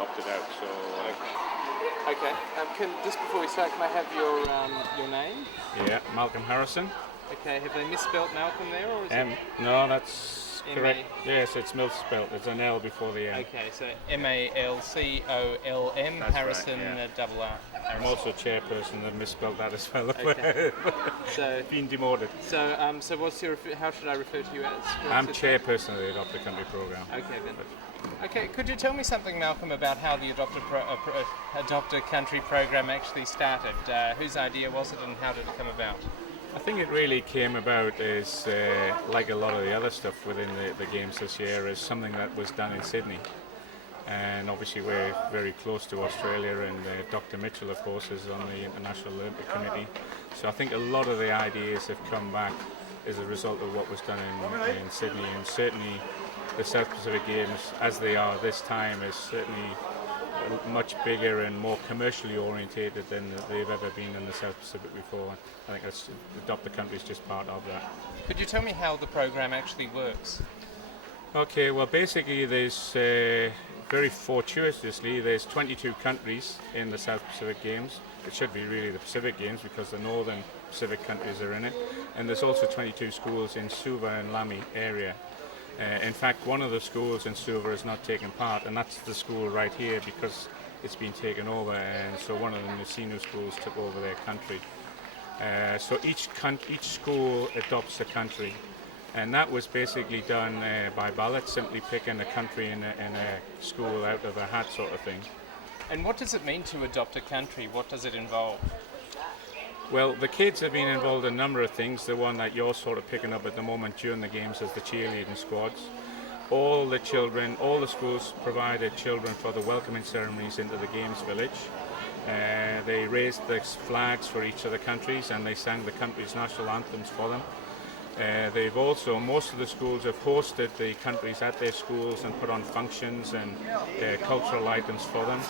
opted out. So. Okay. Just before we start, can I have your name? Yeah, Malcolm Harrison. Okay. Have they misspelt Malcolm there, or is it? No, that's correct. M-A? Yes, it's misspelt. There's an L before the N. Okay, so Malcolm That's Harrison, right, yeah. double R. I'm also chairperson. I've misspelled that as well. Okay. So, been demoted. so what's your? How should I refer to you as? I'm chairperson of the Adopt a Country program. Okay then. Okay, could you tell me something, Malcolm, about how the Adopt a Country program actually started? Whose idea was it, and how did it come about? I think it really came about as, like a lot of the other stuff within the games this year, as something that was done in Sydney. And obviously we're very close to Australia, and Dr. Mitchell, of course, is on the International Olympic Committee. So I think a lot of the ideas have come back as a result of what was done in Sydney, and certainly the South Pacific Games, as they are this time, is certainly much bigger and more commercially orientated than they've ever been in the South Pacific before. I think that's Adopt a Country is just part of that. Could you tell me how the program actually works? Okay, well basically there's very fortuitously there's 22 countries in the South Pacific Games. It should be really the Pacific Games because the northern Pacific countries are in it, and there's also 22 schools in Suva and Lamy area. In fact, one of the schools in Suva is not taking part, and that's the school right here because it's been taken over, and so one of the Nusinu schools took over their country. So each school adopts a country, and that was basically done by ballot, simply picking a country in a school out of a hat sort of thing. And what does it mean to adopt a country? What does it involve? Well, the kids have been involved in a number of things. The one that you're sort of picking up at the moment during the games is the cheerleading squads. All the children, all the schools provided children for the welcoming ceremonies into the games village. They raised the flags for each of the countries, and they sang the country's national anthems for them. They've also, most of the schools have hosted the countries at their schools and put on functions and cultural items for them.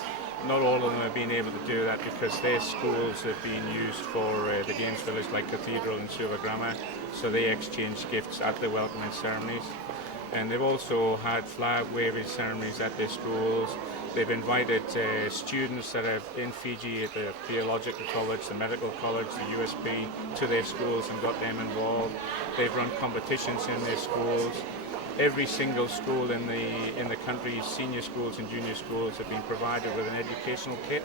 Not all of them have been able to do that because their schools have been used for the games village, like Cathedral and Suva Grammar, so they exchange gifts at the welcoming ceremonies. And they've also had flag waving ceremonies at their schools. They've invited students that are in Fiji at the Theological College, the Medical College, the USP, to their schools and got them involved. They've run competitions in their schools. Every single school in the country's senior schools and junior schools have been provided with an educational kit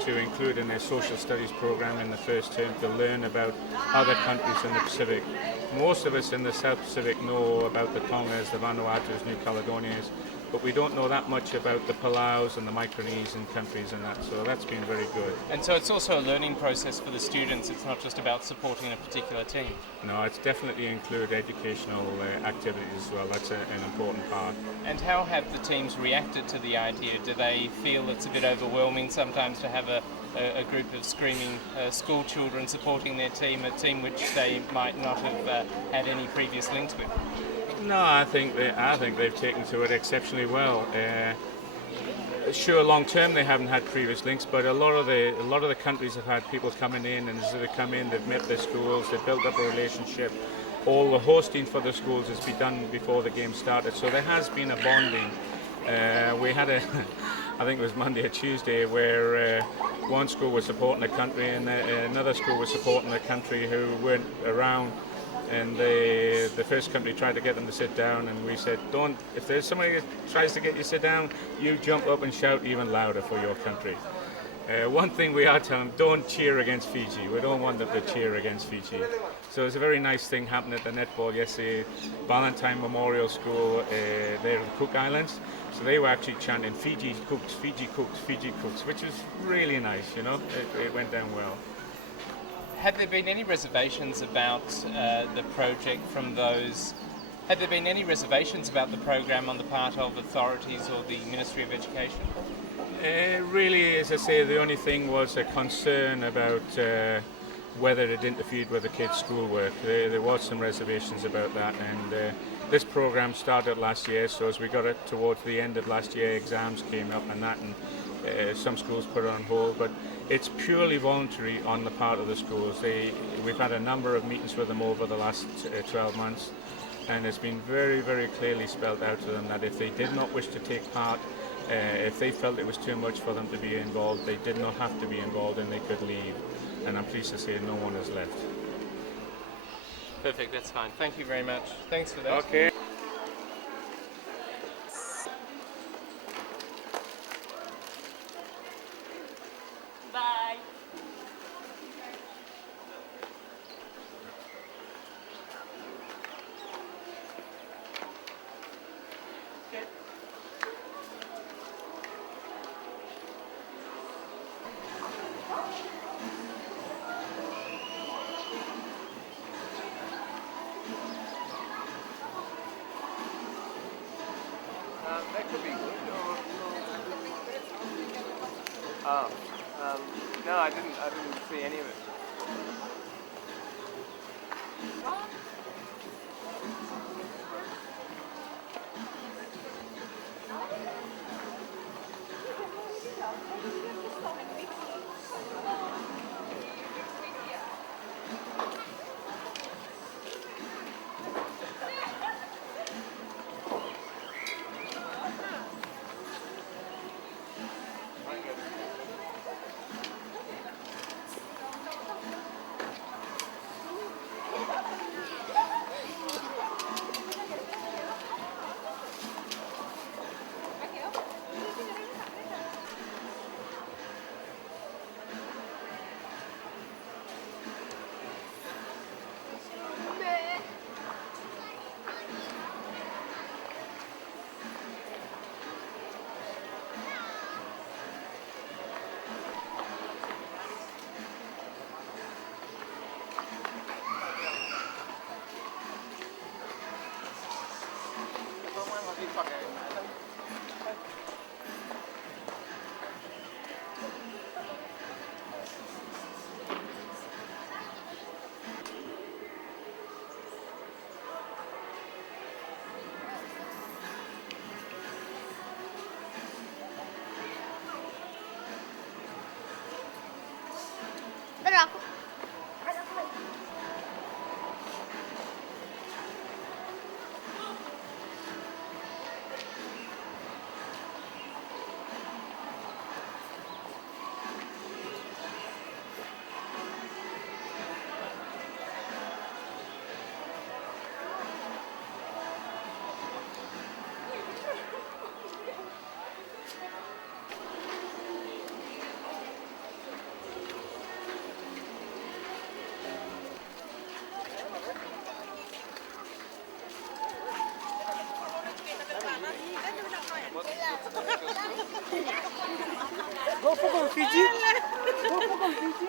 to include in their social studies program in the first term to learn about other countries in the Pacific. Most of us in the South Pacific know about the Tongas, the Vanuatus, New Caledonians, but we don't know that much about the Palaus and the Micronesian countries and that, so that's been very good. And so it's also a learning process for the students, it's not just about supporting a particular team? No, it's definitely include educational activities as well, that's an important part. And how have the teams reacted to the idea? Do they feel it's a bit overwhelming sometimes to have a group of screaming school children supporting their team, a team which they might not have had any previous links with? No, I think they've taken to it exceptionally well. Sure, long term they haven't had previous links, but a lot of the countries have had people coming in, and as they come in, they've met their schools, they've built up a relationship. All the hosting for the schools has been done before the game started, so there has been a bonding. We had I think it was Monday or Tuesday, where one school was supporting a country and another school was supporting a country who weren't around. And the first company tried to get them to sit down, and we said, if there's somebody that tries to get you to sit down, you jump up and shout even louder for your country. One thing we are telling them, don't cheer against Fiji. We don't want them to cheer against Fiji. So it's a very nice thing happened at the netball yesterday. Valentine Memorial School, there in the Cook Islands. So they were actually chanting, Fiji cooks, Fiji cooks, Fiji cooks, which was really nice, you know, it went down well. Had there been any reservations about the project from those? Had there been any reservations about the program on the part of authorities or the Ministry of Education? Really, as I say, the only thing was a concern about whether it interfered with the kids' schoolwork. There was some reservations about that, and this program started last year, so as we got it towards the end of last year, exams came up and that, and some schools put it on hold, but it's purely voluntary on the part of the schools. We've had a number of meetings with them over the last 12 months, and it's been very, very clearly spelled out to them that if they did not wish to take part, If they felt it was too much for them to be involved, they did not have to be involved and they could leave. And I'm pleased to say no one has left. Perfect, that's fine. Thank you very much. Thanks for that. Okay. Bye. That could be good. Oh, no, I didn't see any of it. Go for Fiji. Go for Fiji.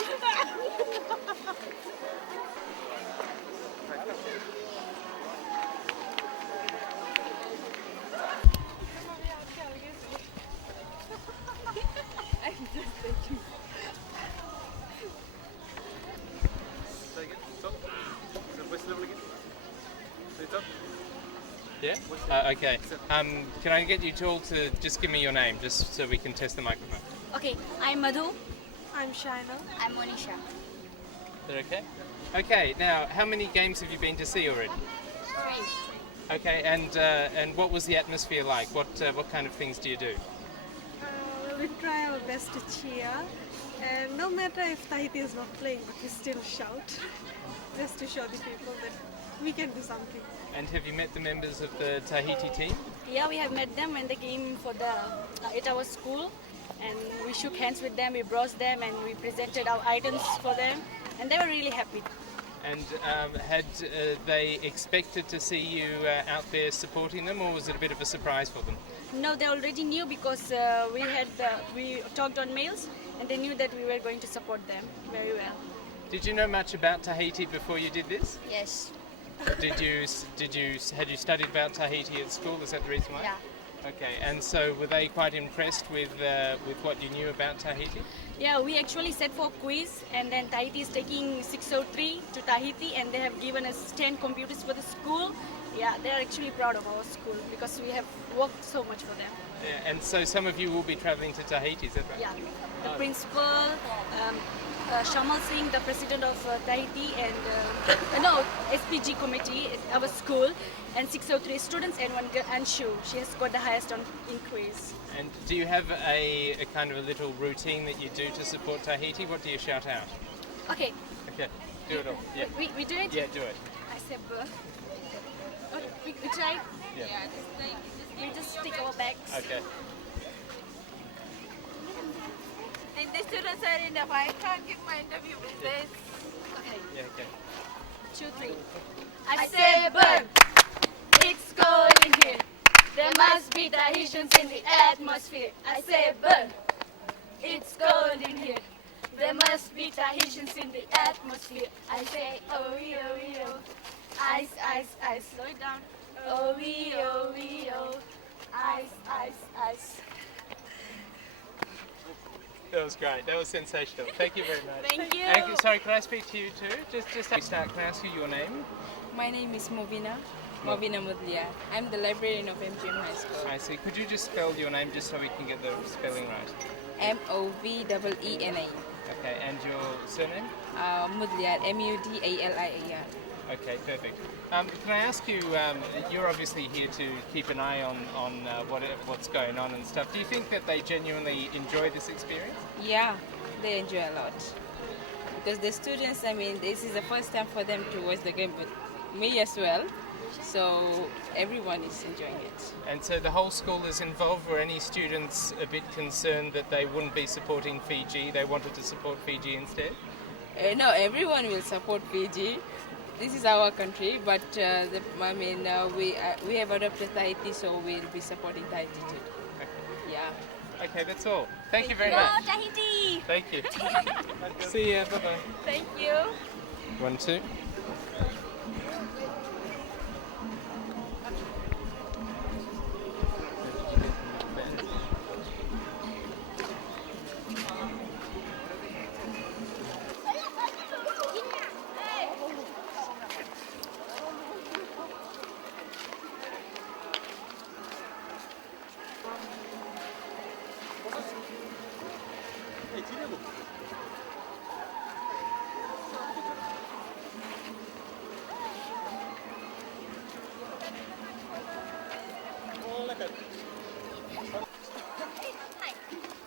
Yeah? Okay. Can I get you two all to just give me your name, just so we can test the microphone? Okay, I'm Madhu. I'm Shaina. I'm Monisha. Is that okay? Okay, now, how many games have you been to see already? Okay, and what was the atmosphere like? What kind of things do you do? We try our best to cheer, and no matter if Tahiti is not playing, but we still shout, just to show the people that we can do something. And have you met the members of the Tahiti team? Yeah, we have met them when they came for the at our school, and we shook hands with them. We brushed them, and we presented our items for them, and they were really happy. And had they expected to see you out there supporting them, or was it a bit of a surprise for them? No, they already knew because we talked on mails, and they knew that we were going to support them very well. Did you know much about Tahiti before you did this? Yes. Had you studied about Tahiti at school? Is that the reason why? Yeah. Okay, and so were they quite impressed with what you knew about Tahiti? Yeah, we actually set for a quiz, and then Tahiti is taking 603 to Tahiti, and they have given us 10 computers for the school. Yeah, they are actually proud of our school because we have worked so much for them. Yeah, and so some of you will be travelling to Tahiti, is that right? Yeah, the principal, Shamal Singh, the president of Tahiti, and no, SPG committee, our school, and 603 students, and one girl, Anshu. She has got the highest on in quiz. And do you have a kind of a little routine that you do to support Tahiti? What do you shout out? Okay, Okay, do it all. Yeah, we do it? yeah, do it. I said, okay, we try? Yeah. We just stick our bags. Okay. And the students are in the I can't give my interview with this. Okay, Yeah, okay. 2, 3. I say, burn. It's cold in here. There must be Tahitians in the atmosphere. I say, burn. It's cold in here. There must be Tahitians in the atmosphere. I say, oh, yo. Ice, ice, ice. Slow it down. Oh, yo. Ice, ice, ice. That was great. That was sensational. Thank you very much. Thank you. And, sorry, could I speak to you too? Just to start, can I ask you your name? My name is Movina Mudlia. I'm the librarian of MGM High School. I see. Could you just spell your name just so we can get the spelling right? Movena. Okay, and your surname? Mudliar, Mudaliar. Okay, perfect. Can I ask you, you're obviously here to keep an eye on what's going on and stuff. Do you think that they genuinely enjoy this experience? Yeah, they enjoy a lot. Because the students, this is the first time for them to watch the game, but me as well. So everyone is enjoying it. And so the whole school is involved. Were any students a bit concerned that they wouldn't be supporting Fiji? They wanted to support Fiji instead? No, everyone will support Fiji. This is our country, but we have adopted Tahiti, so we'll be supporting Tahiti too. Okay. Yeah. Okay, that's all. Thank you very Go much. Tahiti! Thank you. See ya. Bye-bye. Thank you. 1, 2.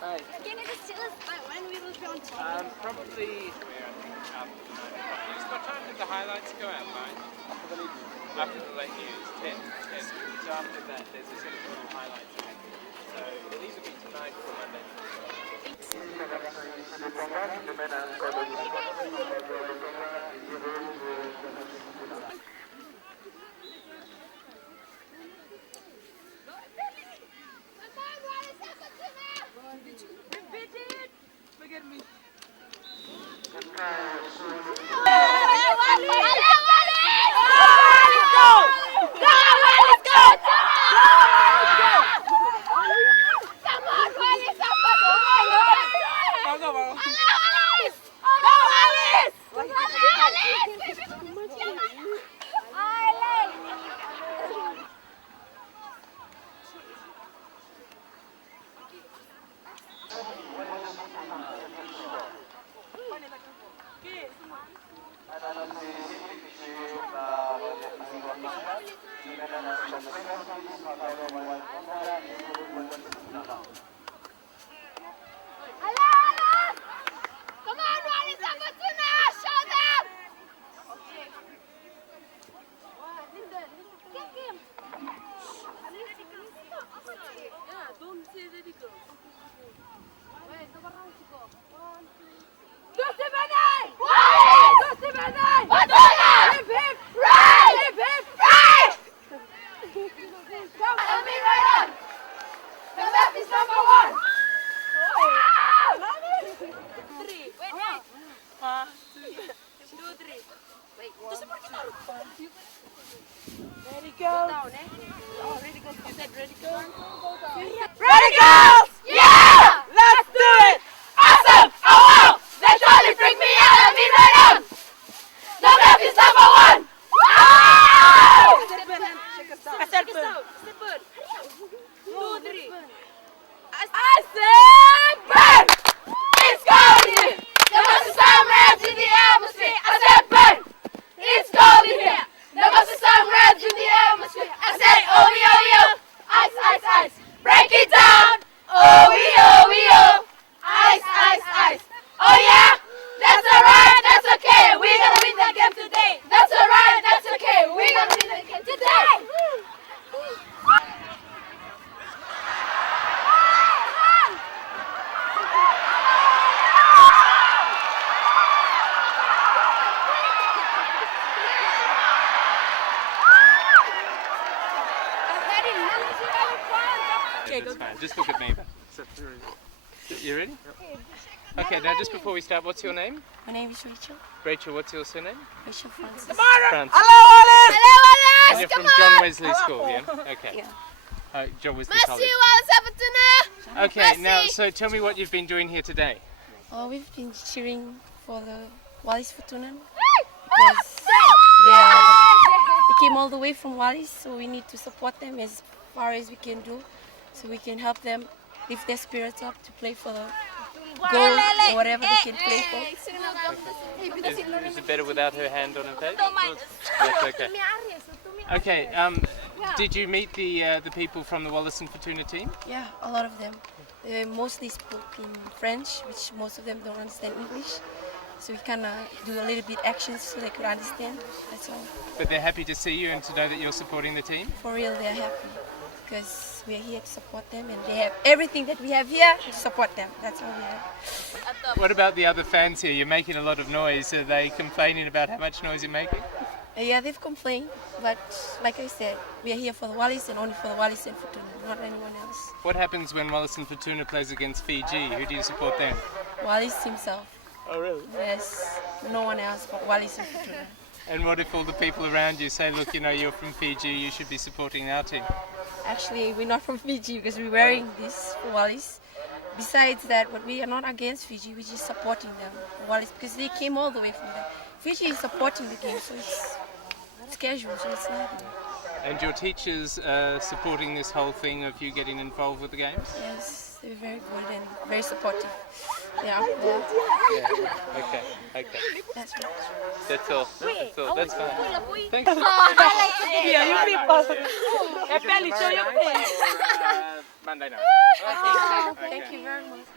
Hi. Can you just tell us when we will be on time? Probably. What time did the highlights go out by? After the late news, 10. So after that, there's a sort of little highlights. So it'll either be tonight or Monday. You ready? Okay, now just before we start, what's your name? My name is Rachel. Rachel, what's your surname? Rachel Francis. Francis. Hello, and you're from John Wesley School, yeah? Okay. Yeah. John Wesley College. Okay, now, so tell me what you've been doing here today. Oh, we've been cheering for the Wallis Fortuna because they came all the way from Wallis, so we need to support them as far as we can do, so we can help them lift their spirits up to play for the goal or whatever they can play for. Is it better without her hand on her face? That's okay. Okay, did you meet the people from the Wallis and Fortuna team? Yeah, a lot of them. They mostly spoke in French, which most of them don't understand English. So we kind of do a little bit actions so they could understand. That's all. But they're happy to see you and to know that you're supporting the team? For real, they're happy because we're here to support them and they have everything that we have here to support them. That's all we have. What about the other fans here? You're making a lot of noise. Are they complaining about how much noise you're making? Yeah, they've complained, but like I said, we are here for the Wallis and only for the Wallis and Fortuna, not anyone else. What happens when Wallis and Fortuna plays against Fiji? Who do you support then? Wallis himself. Oh, really? Yes, no one else but Wallis and Fortuna. And what if all the people around you say, look, you know, you're from Fiji, you should be supporting our team? Actually, we're not from Fiji because we're wearing this for Wallis. Besides that, but we are not against Fiji, we're just supporting them, Wallis, because they came all the way from there. Fiji is supporting the game, so it's casual, so it's nothing. And your teachers supporting this whole thing of you getting involved with the games? Yes, they're very good and very supportive. Yeah. Okay. That's right. That's all. That's fine. Thanks. Monday night. Thank you very much.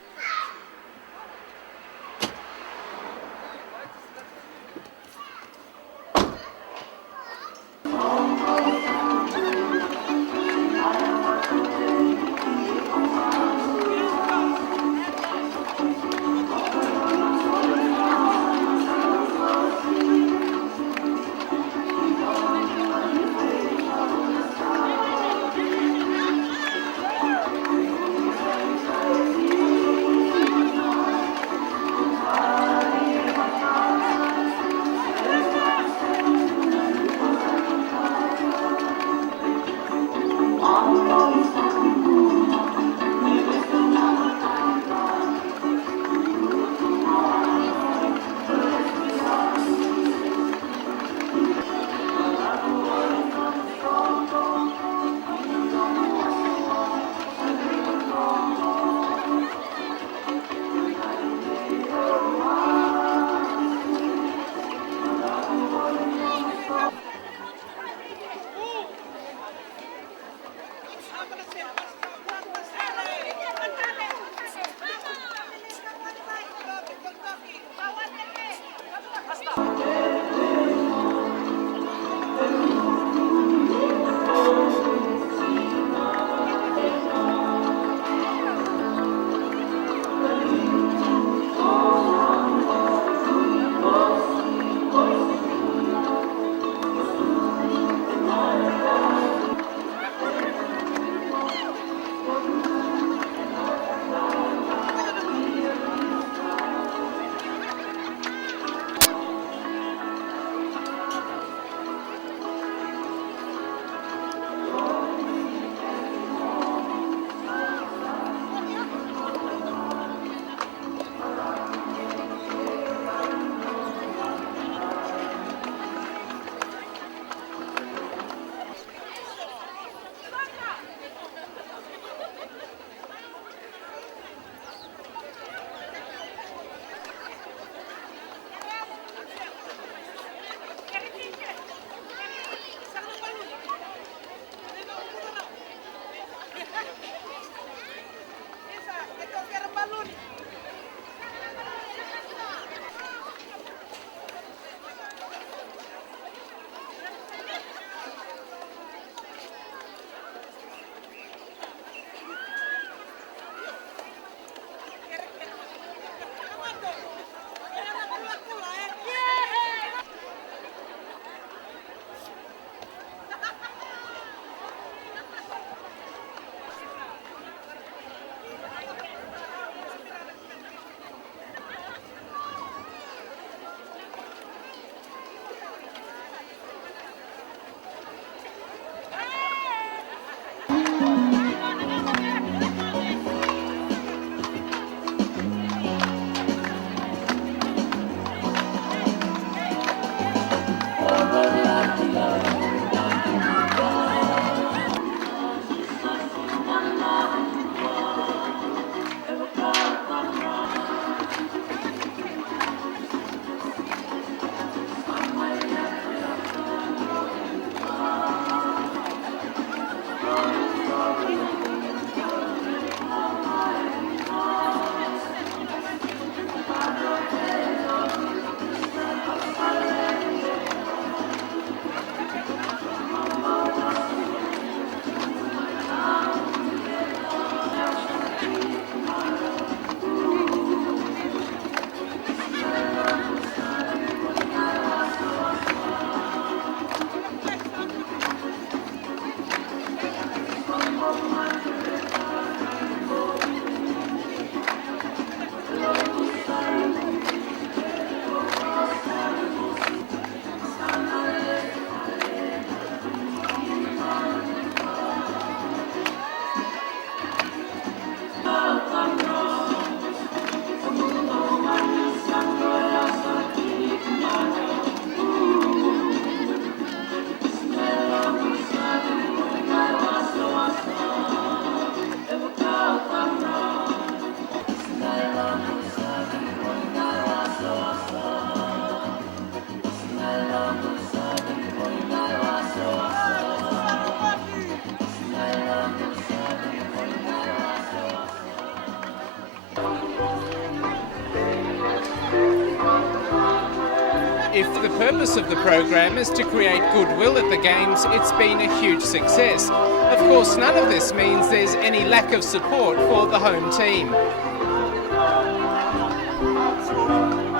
If the purpose of the program is to create goodwill at the Games, it's been a huge success. Of course, none of this means there's any lack of support for the home team.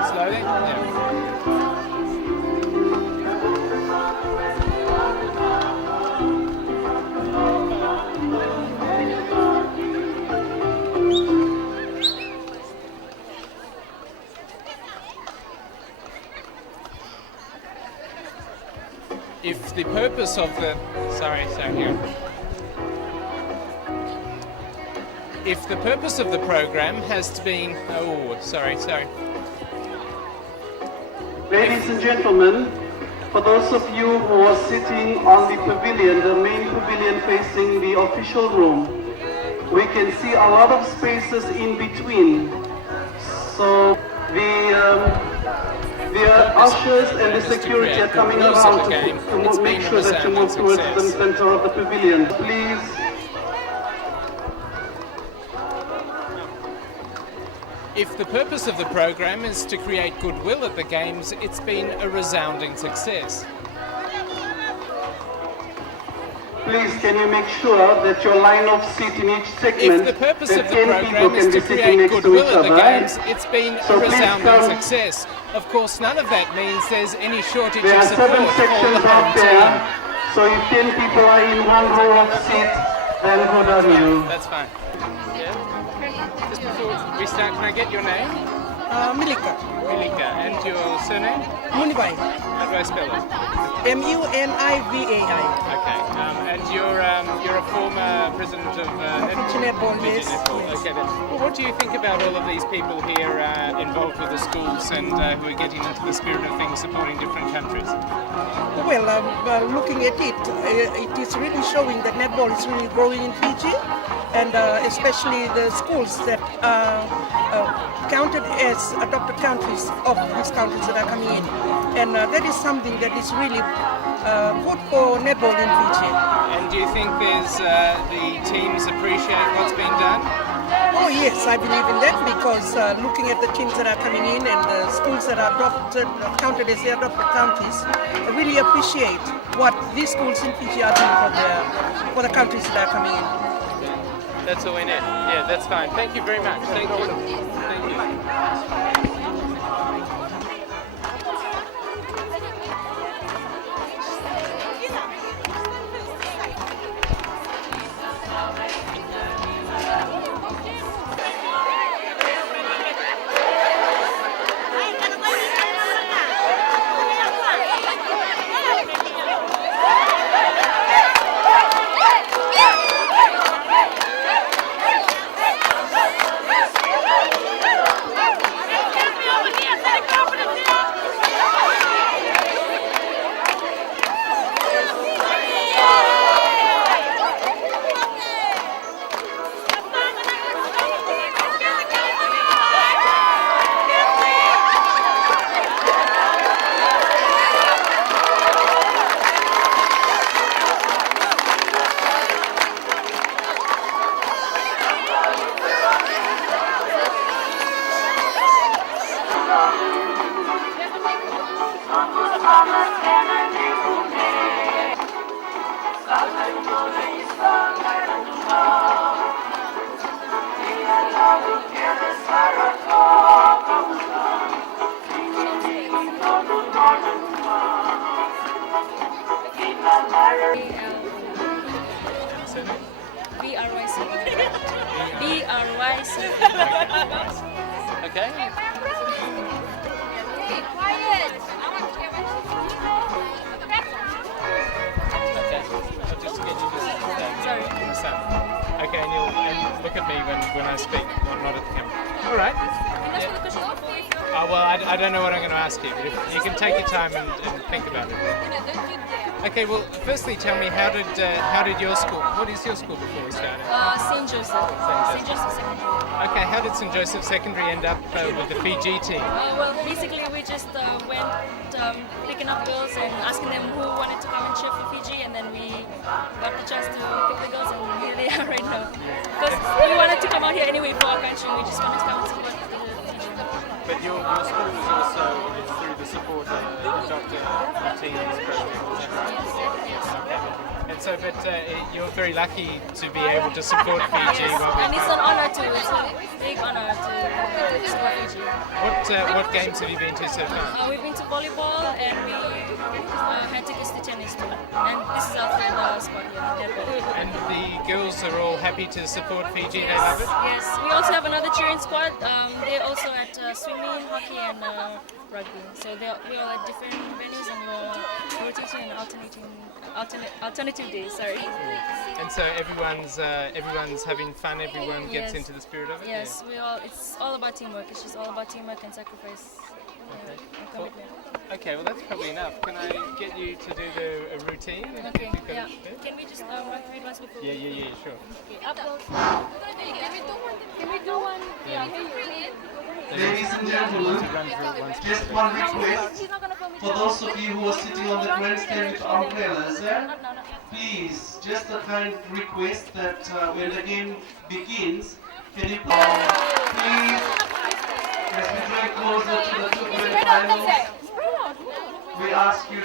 Slowly? Yeah. If the purpose of the... here. If the purpose of the program has been... Ladies and gentlemen, for those of you who are sitting on the pavilion, the main pavilion facing the official room, we can see a lot of spaces in between. So the ushers and the security are coming around to make sure that you move towards the center of the pavilion. Please. If the purpose of the program is to create goodwill at the Games, it's been a resounding success. Please, can you make sure that your line of seat in each segment, If the purpose that of the 10 program people is can to be sitting create next to goodwill each at the other, Games, it's been So a please resounding come. success. Of course, none of that means there's any shortage There of are support 7 for sections the out home there, team. so if 10 people are in one row of seats, then good on you. That's fine. Yeah. Just before we start, can I get your name? Milika, Milika. And your surname? Munibai, How do I spell it? Munivai. Okay. And you're a former president of Fiji Netball, Fiji yes, Netball. yes. Okay. Well, what do you think about all of these people here involved with the schools and who are getting into the spirit of things, supporting different countries? Well, looking at it, it is really showing that netball is really growing in Fiji, and especially the schools that are counted as adopted countries of these countries that are coming in. And that is something that is really good for netball in Fiji. And do you think the teams appreciate what's being done? Oh yes, I believe in that because looking at the teams that are coming in and the schools that are adopted, counted as the adopted countries, I really appreciate what these schools in Fiji are doing for the countries that are coming in. That's all we need. Yeah, that's fine. Thank you very much. Thank you. Thank you. BRYC. BRYC. Okay. Quiet. Okay. I'll just get you this in the sun. Okay, and look at me when I speak, not at the camera. All right. Yeah. Well, I don't know what I'm going to ask you, but if you can take your time and think about it. Okay. Well, firstly, tell me how did your school? What is your school before we started? St. Joseph. St. Joseph Secondary. Okay. How did St. Joseph Secondary end up with the Fiji team? Well, basically we just went picking up girls and asking them who wanted to come and cheer for Fiji, and then we got the chance to pick the girls, and here they are right now. Because we wanted to come out here anyway for our country, we just wanted to come and support the Fiji. But your school is also through the support Dr. Martina's program. Is that right? Okay. And so, but you're very lucky to be able to support Fiji. And it's an honor too. It's a big honor to support Fiji. What games have you been to so far? We've been to volleyball and we had tickets to tennis too. And this is our third spot here, netball. And the girls are all happy to support Fiji. They love it. Yes, we also have another cheering squad. They're also at swimming, hockey, and rugby. So we are at different venues and we're rotating and alternative days. Sorry. And so everyone's having fun. Everyone gets into the spirit of it. Yes, it's all about teamwork. It's just all about teamwork and sacrifice. Okay. And commitment. Well, that's probably enough. Can I get you to do the routine? Okay. Yeah. Can we just read once before? Yeah, sure. Okay, up close. Can we do one? Yeah. Ladies and gentlemen, just one request for those of you who are sitting on the grandstand with umbrellas. Please, just a kind request that when the game begins, can you please, as we draw closer to the two grand finals, we ask you